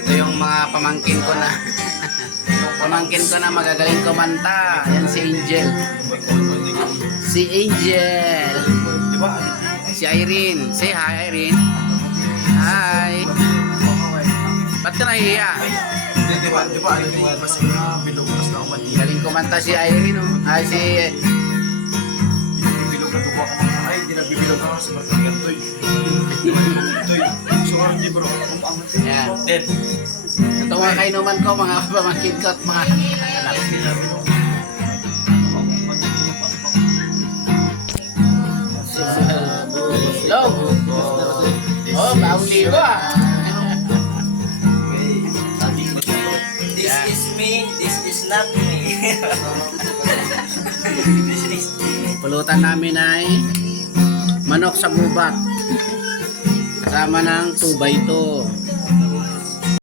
Ito yung mga pamangkin ko na. pamangkin ko na magagaling kumanta. Yan si Angel. Si Angel. Di ba? Si Irene. Say hi, Irene. Hi. Ba't ka nahihiya? Galing kumanta si Irene. Oh. Ay, si... Bilog na tuwa ko. Ay, di nagbibilog ako sa barkang gantoy. Gantoy. So, hindi bro. Umangat. Yan. Dead. Ito mga kainuman ko, mga pamangkin ko at mga anak. Hello. Oh, bauli ko ah. This is me, this is not me. Pulutan namin ay manok sa gubat. Kasama ng 2x2.